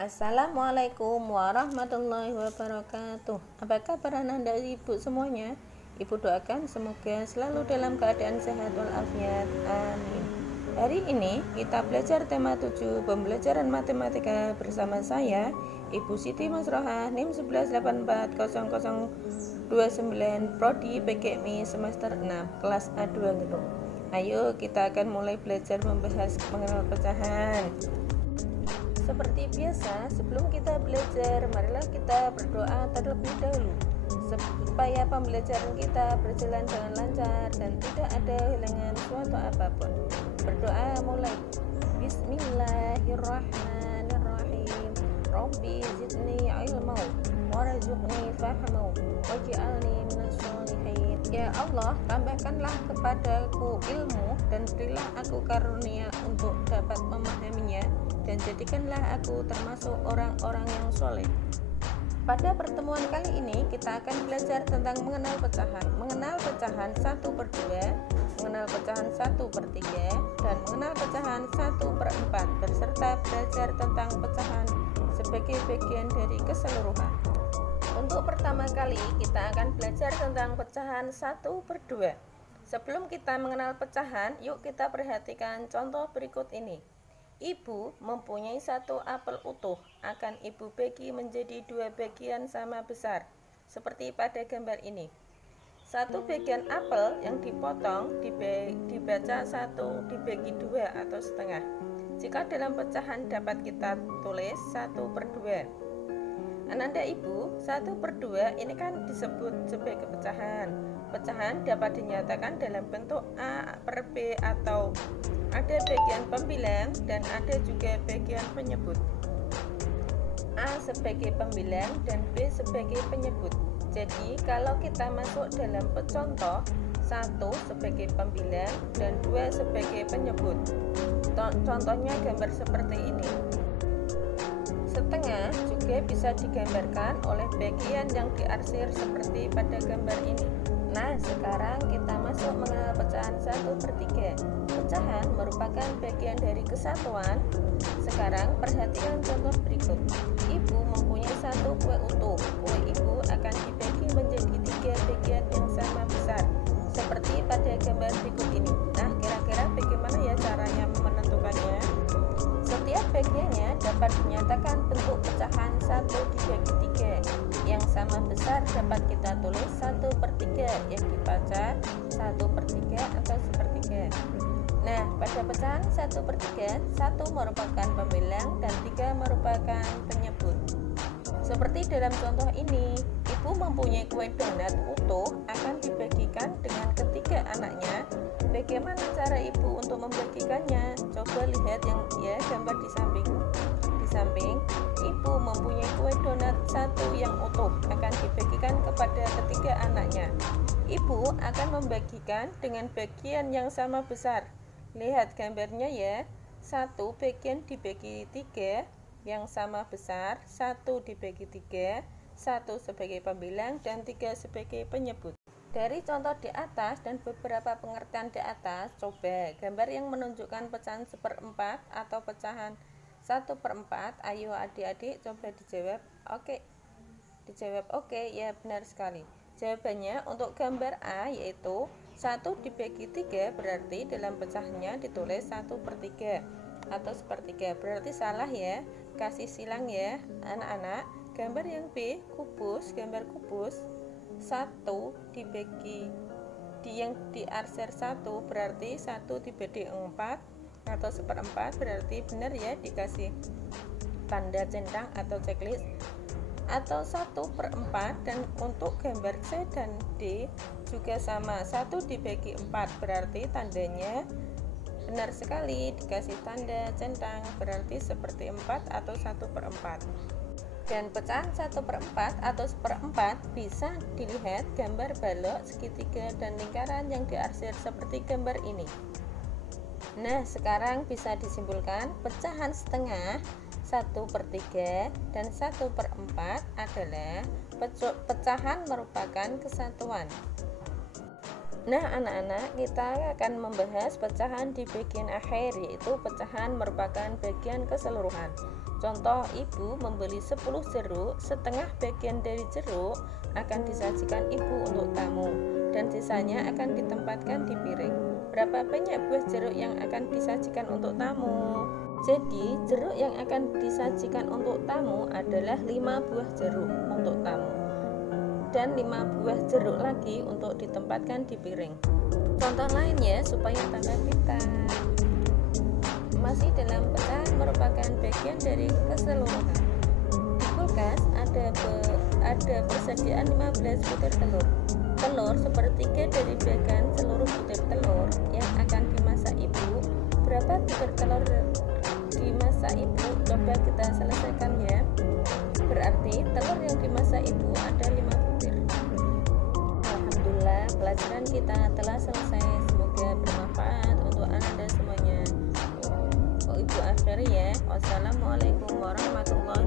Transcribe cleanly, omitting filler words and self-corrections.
Assalamualaikum warahmatullahi wabarakatuh. Apa kabar anak dan ibu semuanya? Ibu doakan semoga selalu dalam keadaan sehat walafiat. Amin. Hari ini kita belajar tema 7 pembelajaran matematika bersama saya, Ibu Siti Masrohah, NIM 118400029, Prodi PKMI semester 6, kelas A2 gitu. Ayo kita akan mulai belajar membahas mengenal pecahan. Seperti biasa, sebelum kita belajar, marilah kita berdoa terlebih dahulu supaya pembelajaran kita berjalan dengan lancar dan tidak ada hilangan suatu apapun. Berdoa mulai. Bismillahirrahmanirrahim. Rabbi zidni ilmu warzuqni fahmu waj'alni minas sholihin. Ya Allah, tambahkanlah kepadaku ilmu dan berilah aku karunia untuk dapat memahaminya, dan jadikanlah aku termasuk orang-orang yang soleh. Pada pertemuan kali ini kita akan belajar tentang mengenal pecahan, 1/2, mengenal pecahan 1/3, dan mengenal pecahan 1/4, beserta belajar tentang pecahan sebagai bagian dari keseluruhan. Untuk pertama kali kita akan belajar tentang pecahan 1/2. Sebelum kita mengenal pecahan, yuk kita perhatikan contoh berikut ini. Ibu mempunyai 1 apel utuh, akan ibu bagi menjadi 2 bagian sama besar, seperti pada gambar ini. 1 bagian apel yang dipotong dibaca 1 dibagi 2 atau setengah. Jika dalam pecahan dapat kita tulis 1/2. Ananda ibu, 1/2 ini kan disebut sebagai pecahan. Pecahan dapat dinyatakan dalam bentuk A/B atau ada bagian pembilang dan ada juga bagian penyebut. A sebagai pembilang dan B sebagai penyebut. Jadi kalau kita masuk dalam contoh, 1 sebagai pembilang dan 2 sebagai penyebut. Contohnya gambar seperti ini. Setengah juga bisa digambarkan oleh bagian yang diarsir seperti pada gambar ini. Nah, sekarang kita masuk mengenal pecahan 1/3. Pecahan merupakan bagian dari kesatuan. Sekarang perhatikan contoh berikut. Ibu mempunyai 1 kue utuh. Kue ibu akan dibagi menjadi 3 bagian yang sama besar, seperti pada gambar berikut ini. Nah, kira-kira bagaimana ya caranya menentukannya? Setiap bagiannya dapat dinyatakan bentuk pecahan 1 dibagi 3. Yang sama besar dapat kita tulis 1/3, yang dibaca 1/3 atau 1/3. Nah, pada pecahan 1/3, 1 merupakan pembilang dan 3 merupakan penyebut. Seperti dalam contoh ini, ibu mempunyai kue donat utuh akan dibagikan dengan ketiga anaknya. Bagaimana cara ibu untuk membagikannya? Coba lihat gambar di samping. Ibu mempunyai kue donat 1 yang utuh akan dibagikan kepada ketiga anaknya. Ibu akan membagikan dengan bagian yang sama besar. Lihat gambarnya ya. 1 bagian dibagi 3 yang sama besar, 1 dibagi 3, 1 sebagai pembilang dan 3 sebagai penyebut. Dari contoh di atas dan beberapa pengertian di atas, coba gambar yang menunjukkan pecahan 1/4 atau pecahan 1/4. Ayo adik-adik coba dijawab. Dijawab oke, ya benar sekali. Jawabannya untuk gambar A yaitu 1 dibagi 3, berarti dalam pecahannya ditulis 1/3 atau 1/3. Berarti salah ya, kasih silang ya anak-anak. Gambar yang B, gambar kubus 1 dibagi yang diarsir 1 berarti 1 dibagi 4 atau 1/4, berarti benar ya, dikasih tanda centang atau checklist. Atau 1/4, dan untuk gambar C dan D juga sama, 1 dibagi 4 berarti tandanya benar sekali, dikasih tanda centang, berarti 1/4 atau 1/4. Dan pecahan 1/4 atau 1/4 bisa dilihat gambar balok, segitiga, dan lingkaran yang diarsir seperti gambar ini. Nah, sekarang bisa disimpulkan pecahan setengah 1/3 dan 1/4 adalah pecahan merupakan kesatuan. Nah anak-anak, kita akan membahas pecahan di bagian akhir, yaitu pecahan merupakan bagian keseluruhan. Contoh, ibu membeli 10 jeruk, setengah bagian dari jeruk akan disajikan ibu untuk tamu dan sisanya akan ditempatkan di piring. Berapa banyak buah jeruk yang akan disajikan untuk tamu? Jadi, jeruk yang akan disajikan untuk tamu adalah 5 buah jeruk untuk tamu dan 5 buah jeruk lagi untuk ditempatkan di piring. Contoh lainnya supaya tambah pintar. Masih dalam pecahan merupakan bagian dari keseluruhan. Di kulkas ada persediaan 15 butir telur. Telur sepertiga dari bagian seluruh butir telur yang akan dimasak ibu. Berapa butir telur dimasak ibu? Coba kita selesaikan ya. Berarti telur yang dimasak ibu ada 5 butir. Alhamdulillah, pelajaran kita telah selesai. Semoga bermanfaat untuk Anda semuanya. Ibu akhiri ya. Wassalamualaikum warahmatullahi wabarakatuh.